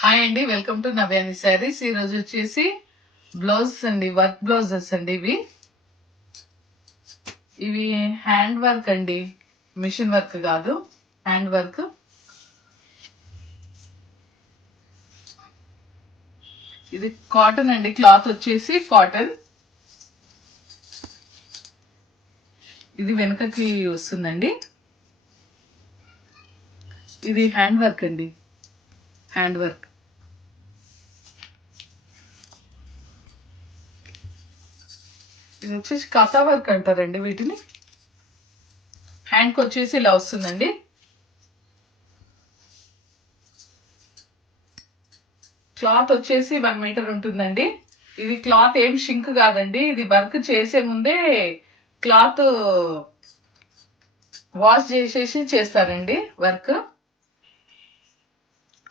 Hi అండి, welcome to నవ్యాని saris. ఈరోజు వచ్చేసి బ్లౌజెస్ అండి, వర్క్ బ్లౌజెస్ అండి. ఇవి హ్యాండ్ వర్క్ అండి, మిషన్ వర్క్ కాదు, హ్యాండ్ వర్క్. ఇది కాటన్ అండి, క్లాత్ వచ్చేసి కాటన్. ఇది వెనకకి వస్తుందండి. ఇది హ్యాండ్ వర్క్ అండి, హ్యాండ్ వర్క్. ఇది వచ్చేసి కథా వర్క్ అంటారండి వీటిని. హ్యాండ్కి వచ్చేసి ఇలా వస్తుందండి. క్లాత్ వచ్చేసి 1 మీటర్ ఉంటుందండి. ఇది క్లాత్ ఏం షింక్ కాదండి. ఇది వర్క్ చేసే ముందే క్లాత్ వాష్ చేసేసి చేస్తారండి వర్క్.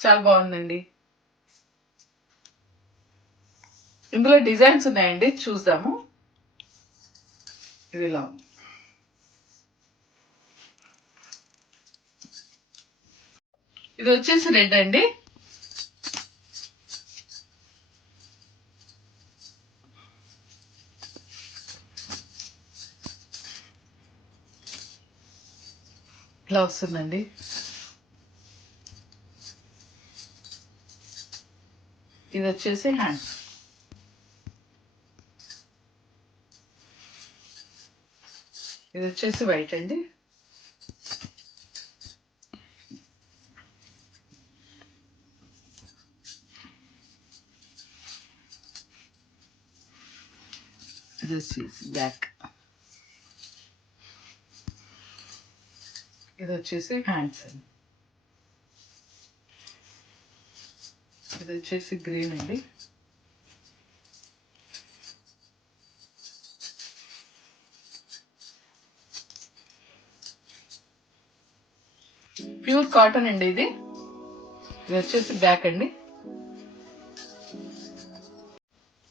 చాలా బాగుందండి. ఇందులో డిజైన్స్ ఉన్నాయండి, చూద్దాము. ఇది ఇలా ఉంది. ఇది వచ్చేసి రెడ్ అండి. ఇలా వస్తుందండి. ఇది వచ్చేసి హ్యాండ్. ఇది వచ్చేసి వైట్ అండి. ఇది వచ్చేసి బ్లాక్. ఇది వచ్చేసి హ్యాండ్స్ అండి. ఇది వచ్చేసి గ్రీన్ అండి. ప్యూర్ కాటన్ అండి ఇది. ఇది వచ్చేసి బ్యాక్ అండి.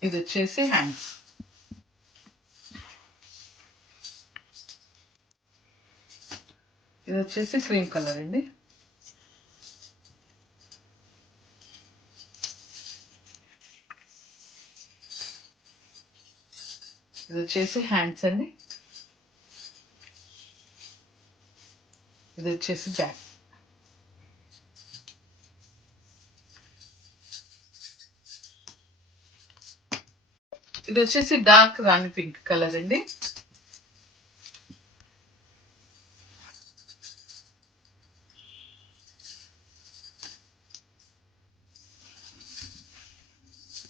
ఇది వచ్చేసి హ్యాండ్స్. ఇది వచ్చేసి క్రీమ్ కలర్ అండి. ఇది వచ్చేసి హ్యాండ్స్ అండి. ఇది వచ్చేసి బ్యాక్. ఇది వచ్చేసి డార్క్ రాణి పింక్ కలర్ అండి.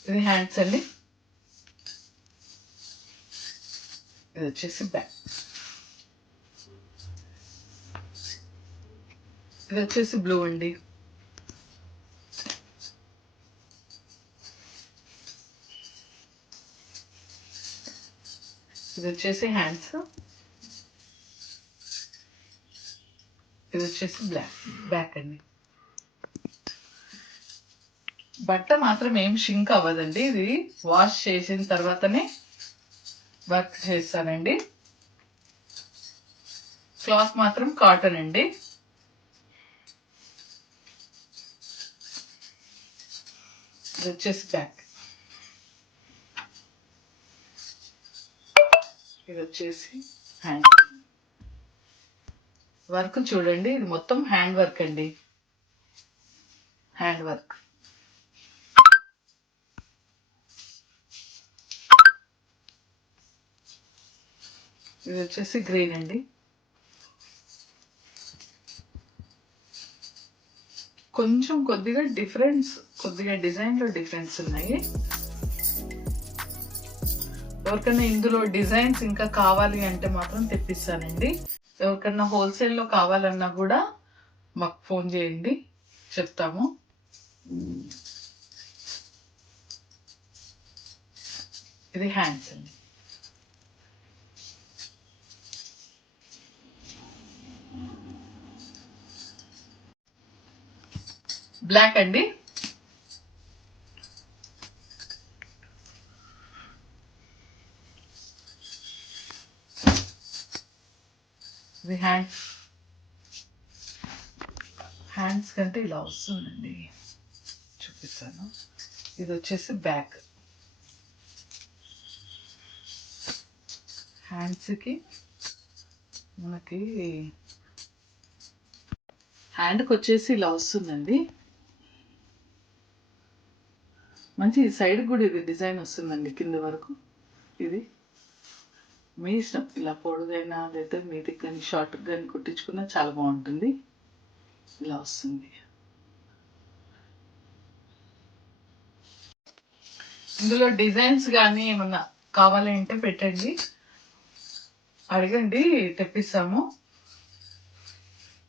ఇది హ్యాండ్స్ అండి. ఇది వచ్చేసి బ్యాక్. ఇది వచ్చేసి బ్లూ అండి. ఇది వచ్చేసి హ్యాండ్స్. ఇది వచ్చేసి బ్యాక్ అండి. బట్ట మాత్రం ఏం షింక్ అవ్వదండి. ఇది వాష్ చేసిన తర్వాతనే వర్క్ చేస్తానండి. క్లాత్ మాత్రం కాటన్ అండి. ఇది వచ్చేసి బ్యాక్. ఇది వచ్చేసి హ్యాండ్. వర్క్ చూడండి, ఇది మొత్తం హ్యాండ్ వర్క్ అండి, హ్యాండ్ వర్క్. ఇది వచ్చేసి గ్రీన్ అండి. కొంచెం కొద్దిగా డిజైన్లో డిఫరెన్స్ ఉన్నాయి. ఎవరికైనా ఇందులో డిజైన్స్ ఇంకా కావాలి అంటే మాత్రం తెప్పిస్తానండి. ఎవరికైనా హోల్సేల్లో కావాలన్నా కూడా మాకు ఫోన్ చేయండి, చెప్తాము. ఇది హ్యాండ్స్ అండి. బ్లాక్ అండి. ఇది హ్యాండ్స్ కంటే ఇలా వస్తుందండి, చూపిస్తాను. ఇది వచ్చేసి బ్యాక్, హ్యాండ్స్కి మనకి హ్యాండ్కి వచ్చేసి ఇలా వస్తుందండి. మంచి సైడ్ కూడా ఇది డిజైన్ వస్తుందండి కింద వరకు. ఇది మీ ఇష్టం, ఇలా పొడుగైనా లేదా మీదికి కానీ షార్ట్కి కానీ కుట్టించుకున్నా చాలా బాగుంటుంది. ఇలా వస్తుంది. ఇందులో డిజైన్స్ కానీ ఏమన్నా కావాలి అంటే పెట్టండి, అడగండి, తెప్పిస్తాము.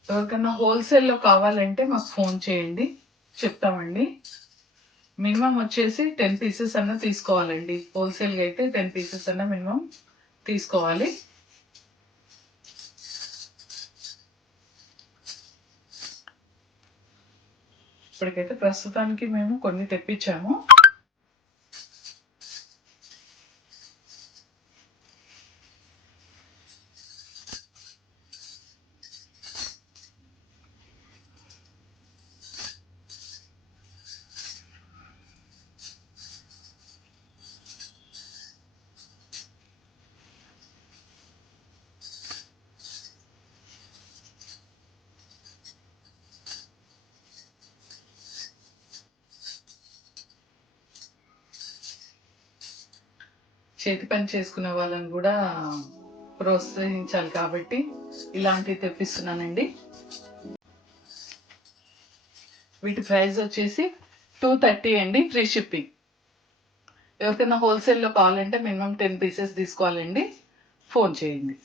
ఎవరికన్నా హోల్సేల్లో కావాలంటే మాకు ఫోన్ చేయండి, చెప్తామండి. మినిమం వచ్చేసి 10 పీసెస్ అన్న తీసుకోవాలండి. హోల్సేల్గా అయితే 10 పీసెస్ అన్న మినిమం తీసుకోవాలి. ఇప్పటికైతే ప్రస్తుతానికి మేము కొన్ని తెప్పించాము. చేతి పని చేసుకునే వాళ్ళని కూడా ప్రోత్సహించాలి కాబట్టి ఇలాంటివి తెప్పిస్తున్నానండి. వీటి ప్రైస్ వచ్చేసి 230 అండి, ఫ్రీ షిప్పింగ్. ఎవరికైనా హోల్సేల్లో కావాలంటే మినిమం 10 పీసెస్ తీసుకోవాలండి. ఫోన్ చేయండి.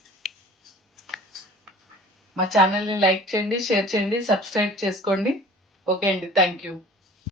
మా ఛానల్ని లైక్ చేయండి, షేర్ చేయండి, సబ్స్క్రైబ్ చేసుకోండి. ఓకే అండి, థ్యాంక్ యూ.